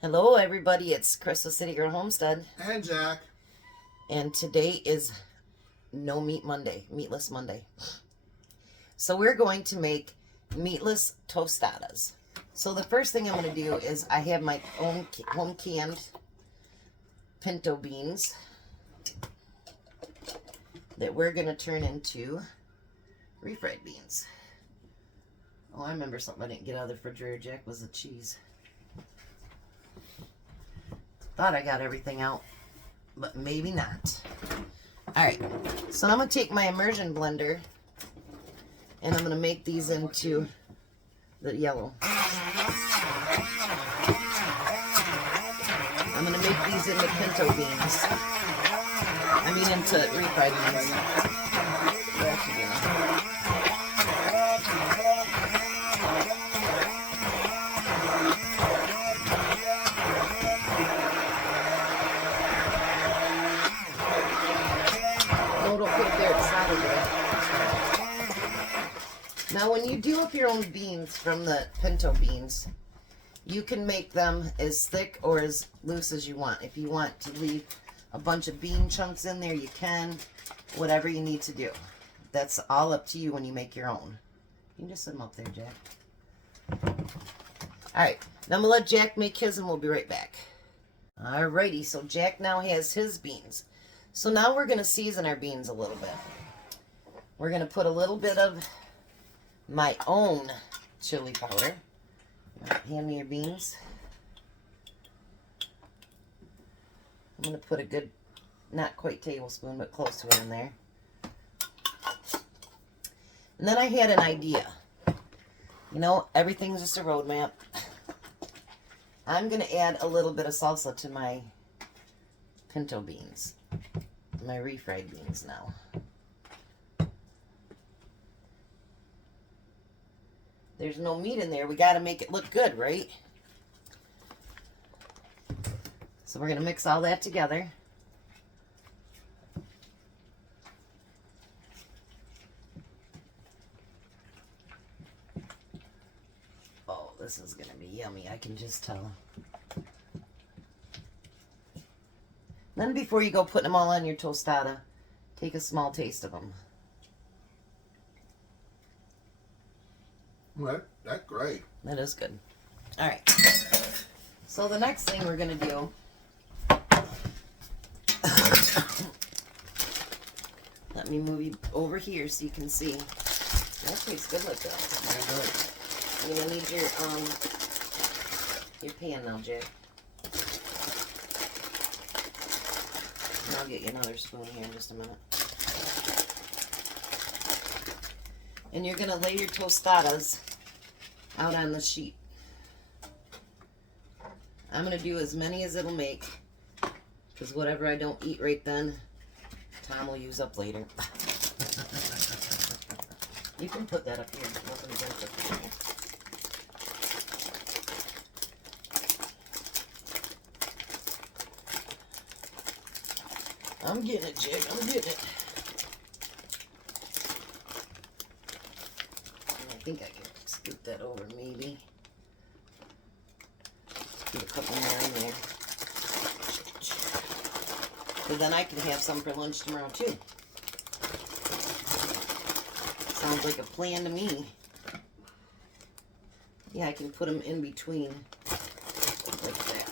Hello, everybody. It's Chris with Citygirlhomestead, And Jack. and today is No Meat Monday, Meatless Monday. So we're going to make meatless tostadas. So the first thing I'm going to do is I have my own home canned pinto beans that we're going to turn into refried beans. Oh, I remember something I didn't get out of the refrigerator, Jack, was the cheese. Thought I got everything out, but maybe not. Alright, so I'm going to take my immersion blender and I'm going to make these into the yellow. I'm going to make these into pinto beans. I mean into refried beans. Don't put it there, it's solid there. Now when you do up your own beans from the pinto beans, you can make them as thick or as loose as you want. If you want to leave a bunch of bean chunks in there, you can. Whatever you need to do. That's all up to you when you make your own. You can just set them up there, Jack. Alright, now I'm going to let Jack make his and we'll be right back. Alrighty, so Jack now has his beans. So now we're going to season our beans a little bit. We're going to put a little bit of my own chili powder. Hand me your beans. I'm going to put a good, not quite tablespoon, but close to it in there. And then I had an idea. You know, everything's just a roadmap. I'm going to add a little bit of salsa to my pinto beans. My refried beans now. There's no meat in there. We got to make it look good, right? So we're going to mix all that together. Oh, this is going to be yummy. I can just tell. Then before you go putting them all on your tostada, take a small taste of them. Well, that's great. That is good. All right. So the next thing we're going to do, let me move you over here so you can see. That tastes good like that. Very good. You're going to need your pan now, Jack. And I'll get you another spoon here in just a minute. And you're going to lay your tostadas out on the sheet. I'm going to do as many as it'll make, because whatever I don't eat right then, Tom will use up later. You can put that up here. Nothing against it. I'm getting it, Jake. I'm getting it. I think I can scoop that over, maybe. Get a couple more in there. So then I can have some for lunch tomorrow, too. Sounds like a plan to me. Yeah, I can put them in between like that.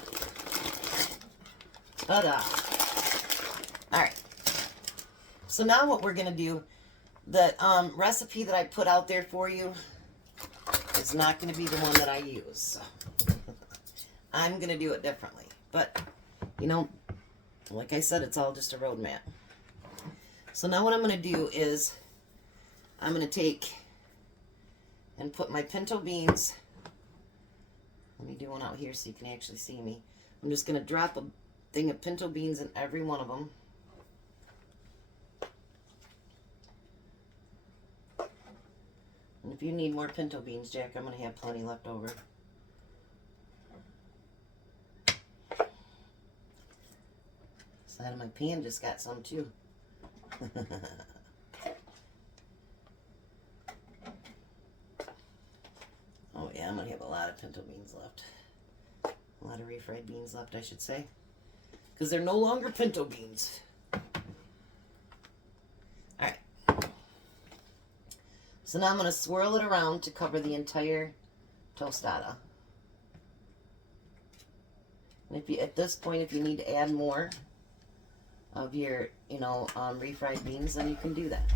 Ta-da! Alright. So now what we're going to do, the recipe that I put out there for you is not going to be the one that I use. I'm going to do it differently. But, you know, like I said, it's all just a roadmap. So now what I'm going to do is I'm going to take and put my pinto beans. Let me do one out here so you can actually see me. I'm just going to drop a thing of pinto beans in every one of them. And if you need more pinto beans, Jack, I'm going to have plenty left over. Side of my pan just got some too. Oh yeah, I'm going to have a lot of pinto beans left. A lot of refried beans left, I should say. Because they're no longer pinto beans. Alright. So now I'm going to swirl it around to cover the entire tostada. And if you, at this point, if you need to add more of your, refried beans, then you can do that.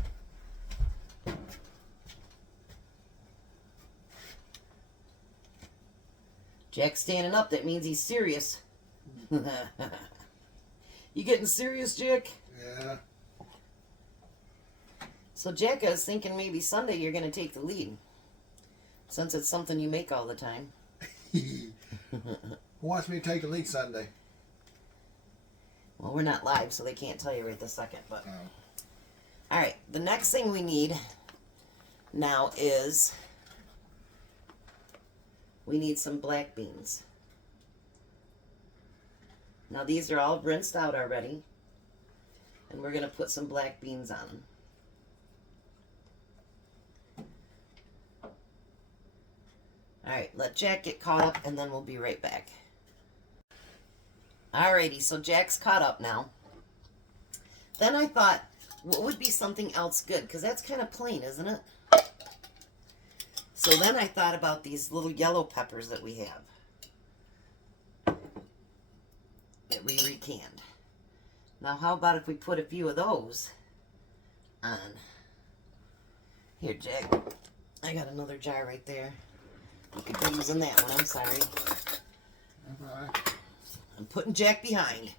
Jack's standing up. That means he's serious. You getting serious, Jack? Yeah. So Jack, I was thinking maybe Sunday you're going to take the lead. Since it's something you make all the time. Who wants me to take the lead Sunday? Well, we're not live, so they can't tell you right this second. But all right, the next thing we need now is we need some black beans. Now these are all rinsed out already, and we're going to put some black beans on them. All right, let Jack get caught up, and then we'll be right back. Alrighty, so Jack's caught up now. Then I thought, what would be something else good? Because that's kind of plain, isn't it? So then I thought about these little yellow peppers that we have. That we recanned. Now how about if we put a few of those on? Here, Jack. I got another jar right there. You could be using that one, I'm sorry. I'm putting Jack behind.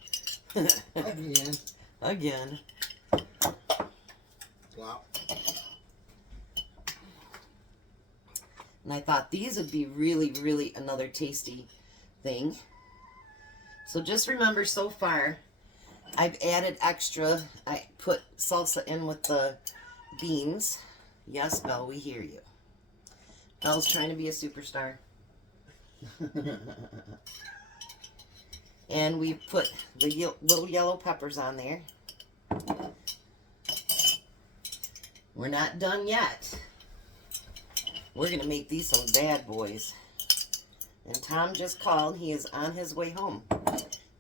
Again. Again. Wow. And I thought these would be really, really another tasty thing. So just remember, so far, I've added extra. I put salsa in with the beans. Yes, Belle, we hear you. Belle's trying to be a superstar. And we put the little yellow peppers on there. We're not done yet. We're going to make these some bad boys. And Tom just called. He is on his way home.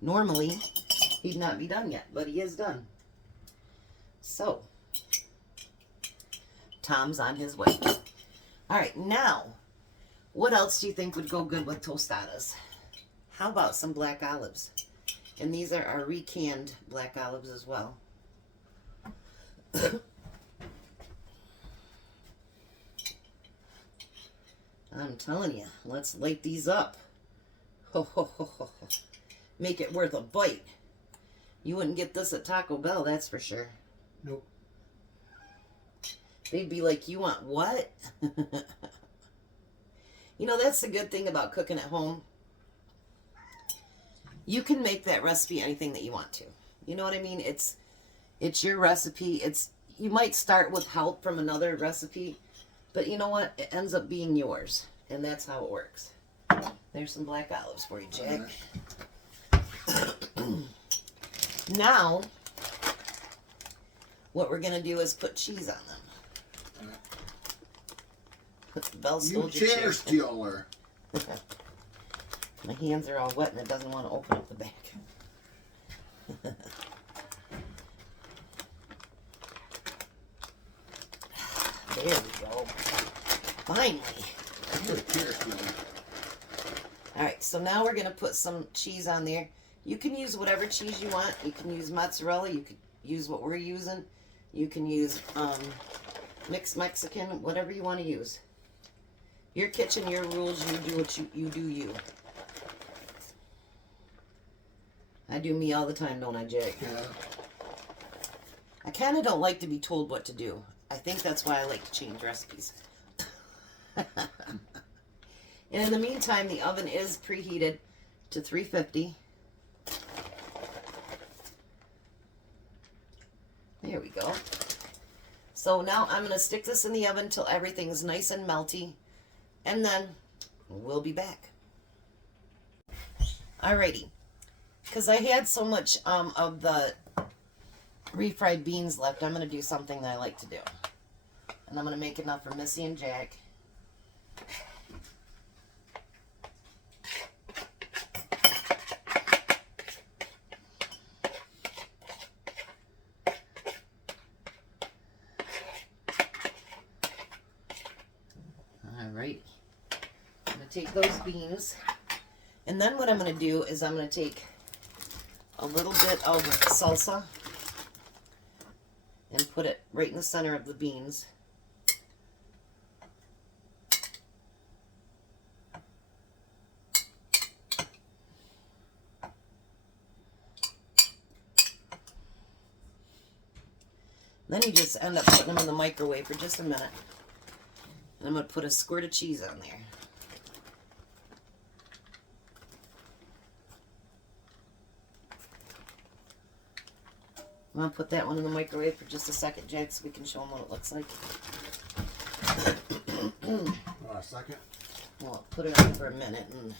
Normally, he'd not be done yet, but he is done. So, Tom's on his way. All right, now, what else do you think would go good with tostadas? How about some black olives? And these are our recanned black olives as well. I'm telling you, let's light these up. Ho, ho, ho, ho, ho. Make it worth a bite. You wouldn't get this at Taco Bell, that's for sure. Nope. They'd be like, you want what? You know, that's the good thing about cooking at home. You can make that recipe anything that you want to. You know what I mean? It's your recipe. You might start with help from another recipe, but you know what? It ends up being yours, and that's how it works. There's some black olives for you, Jack. Now, what we're going to do is put cheese on them. Belle stole your chair. Chair stealer. My hands are all wet and it doesn't want to open up the back. There we go. Finally. You're a chair stealer. Alright, so now we're going to put some cheese on there. You can use whatever cheese you want. You can use mozzarella. You could use what we're using. You can use mixed Mexican, whatever you want to use. Your kitchen, your rules, you do what you do you. I do me all the time, don't I, Jack? Yeah. I kind of don't like to be told what to do. I think that's why I like to change recipes. And in the meantime, the oven is preheated to 350. There we go. So now I'm going to stick this in the oven till everything's nice and melty. And then we'll be back. Alrighty. Because I had so much of the refried beans left, I'm going to do something that I like to do. And I'm going to make enough for Missy and Jack. take those beans, and then what I'm going to do is I'm going to take a little bit of salsa and put it right in the center of the beans. Then you just end up putting them in the microwave for just a minute. And I'm going to put a squirt of cheese on there. I'm going to put that one in the microwave for just a second, Jack, so we can show them what it looks like. A second. Well, I'll put it on for a minute. And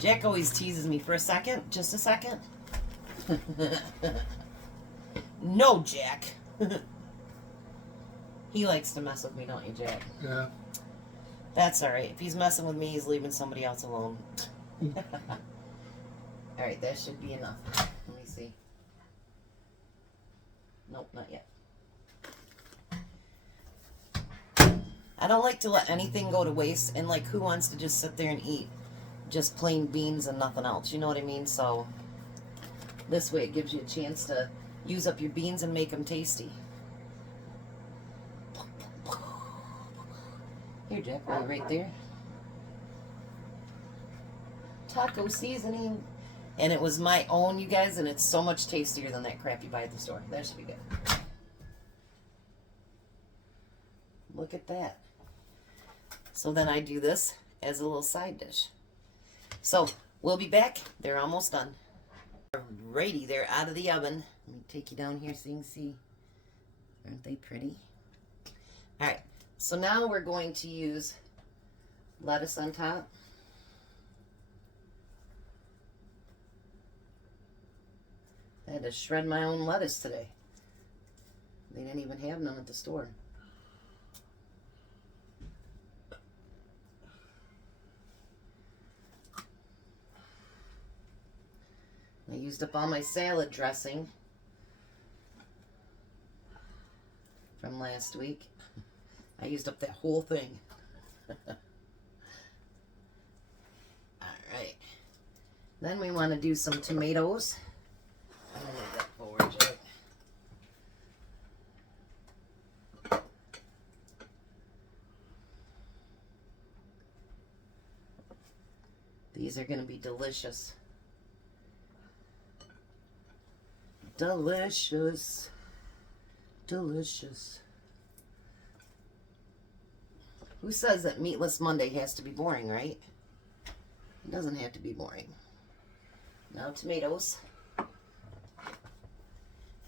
Jack always teases me for a second. Just a second. No, Jack. He likes to mess with me, don't you, Jack? Yeah. That's alright. If he's messing with me, he's leaving somebody else alone. Alright, that should be enough. Let me see. Nope, not yet. I don't like to let anything go to waste, and like, who wants to just sit there and eat just plain beans and nothing else? You know what I mean? So, this way it gives you a chance to use up your beans and make them tasty. Here, Jack, right there. Taco seasoning. And it was my own, you guys, and it's so much tastier than that crap you buy at the store. That should be good. Look at that. So then I do this as a little side dish. So, we'll be back. They're almost done. Alrighty, they're out of the oven. Let me take you down here so you can see. Aren't they pretty? Alright, so now we're going to use lettuce on top. I had to shred my own lettuce today. They didn't even have none at the store. I used up all my salad dressing from last week. I used up that whole thing. Alright. Then we want to do some tomatoes. I'm going to move that forward, Jack. These are going to be delicious. Delicious. Delicious. Who says that Meatless Monday has to be boring, right? It doesn't have to be boring. Now tomatoes.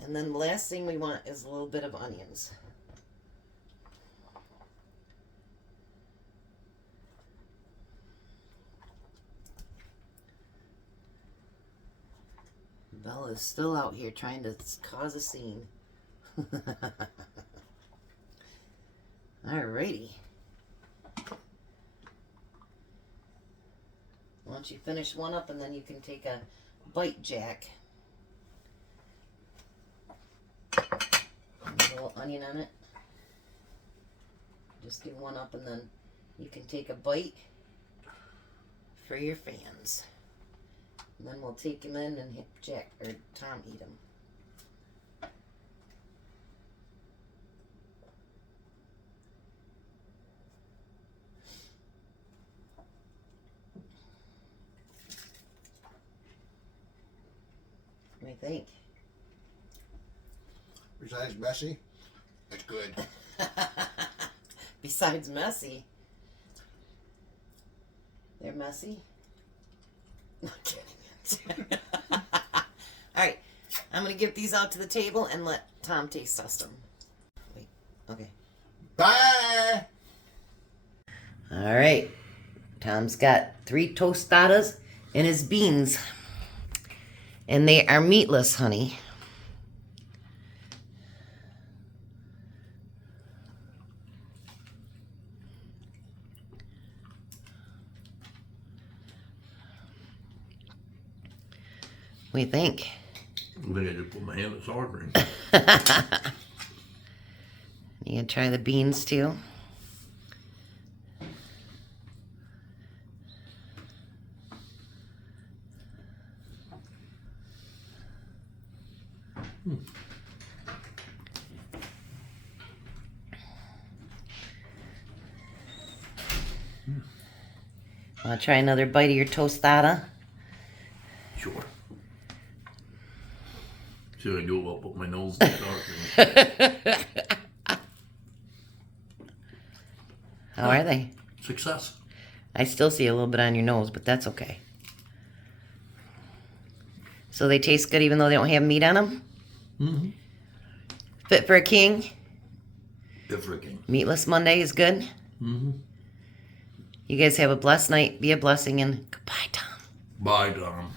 And then the last thing we want is a little bit of onions. Bella is still out here trying to cause a scene. Alrighty. Why don't you finish one up and then you can take a bite, Jack. A little onion on it. Just do one up and then you can take a bite for your fans. And then we'll take him in and hit Jack or Tom eat him. What do you think? Besides messy, it's good. Besides messy. They're messy? Not kidding. Alright, I'm going to get these out to the table and let Tom taste test them. Wait, okay. Bye! Alright, Tom's got 3 tostadas and his beans. And they are meatless, honey. What do you think? I'm gonna just put my hand in sour cream. You gonna try the beans too? Want to try another bite of your tostada? Sure. See what I do about put my nose in the dark. How are they? Success. I still see a little bit on your nose, but that's okay. So they taste good even though they don't have meat on them? Mm-hmm. Fit for a king? Good for a king. Meatless Monday is good? Mm-hmm. You guys have a blessed night. Be a blessing, and goodbye, Tom. Bye, Tom.